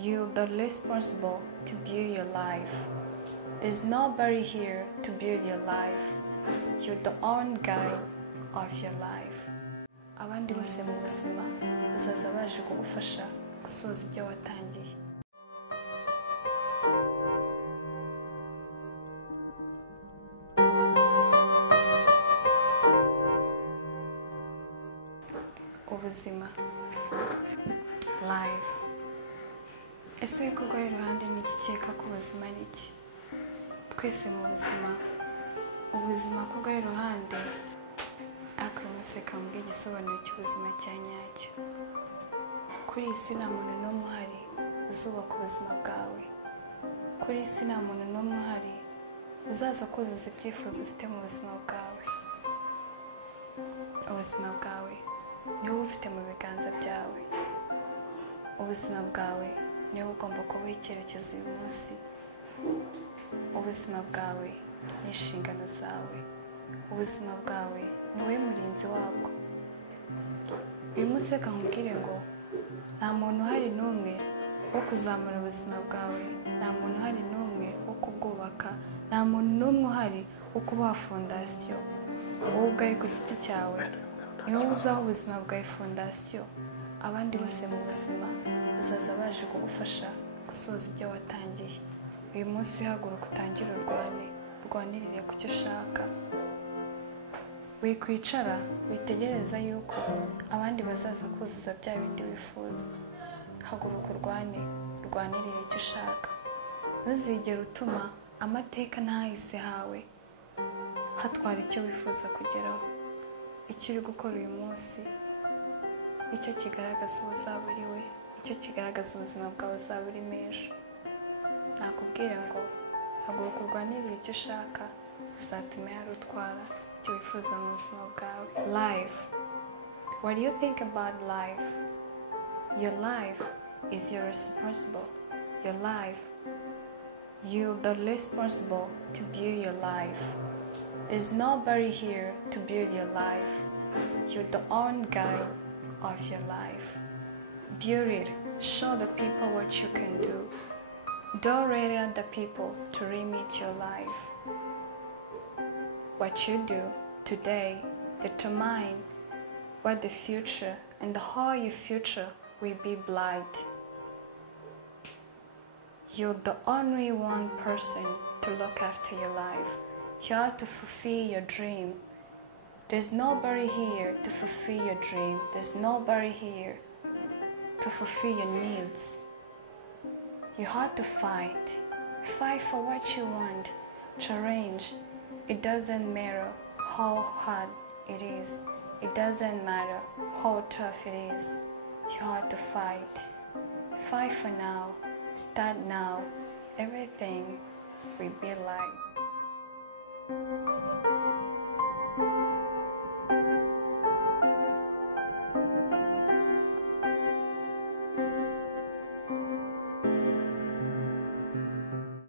You're the responsible to build your life. There's nobody here to build your life. You're the own guide of your life. Abandi bose mu buzima bazaza baje kugufasha gusoza ibyo watangiye. Ubuzima, life. Ese ko rwaye iruhande n'igikeka ko ubuzima ari iki? Twese mu buzima, ubuzima ko rwaye iruhande ariko umuseka mbwe igisobanuro cy'ubuzima cya nyacyo. Kuri iyi si nta muntu n'umwe uhari uzubaka ubuzima bwawe. Kuri iyi si nta muntu n'umwe uhari uzaza kuzuza ibyifuzo ufite mu buzima bwawe. Ubuzima bwawe niwe ufite mu biganza byawe. Ubuzima bwawe niwe ugomba kubaho icyerekezo uyu munsi. Ubuzima bwawe ni inshingano zawe. Ubuzima bwawe ni wowe murinzi wabwo. Uyu munsi reka nkubwire ngo nta muntu uhari n'umwe wo kuzamura ubuzima bwawe, nta muntu uhari n'umwe wo kubwubaka, nta muntu n'umwe uhari wo kubaha fondasiyo. Wowe ubwawe ku giti cyawe ni wowe uzaha ubuzima bwawe fondasiyo. Abandi bose mu buzima bazaza baje kugufasha gusoza ibyo watangiye. Uyu munsi haguruka utangire urwanirire ku cyo ushaka. Wikwicara witegereza yuko abandi bazaza kuzuza bya bindi wifuza. Haguruka urwanirire icyo ushaka. Ntuzigere utuma amateka ntahise hawe hatwara icyo wifuza kugeraho. Icyo uri gukora uyu munsi nicyo kigaragaza uwo uzaba uri we, nicyo kigaragaza ubuzima bwawe uzaba urimo ejo. Nakubwira ngo haguruka urwanirire icyo ushaka, bizatuma yarutwara icyo wifuza mu buzima bwawe. Life. What do you think about life? Your life is your responsible. Your life, you're the responsible to build your life. There's nobody here to build your life. You're the own guide of your life. Build it. Show the people what you can do. Don't let other people to limit your life. What you do today determine what the future and how your future will be bright. You're the only one person to look after your life. You have to fulfill your dream. There's nobody here to fulfill your dream. There's nobody here to fulfill your needs. You have to fight. Fight for what you want. Challenge. It doesn't matter how hard it is. It doesn't matter how tough it is. You have to fight. Fight for now. Start now. Everything will be light.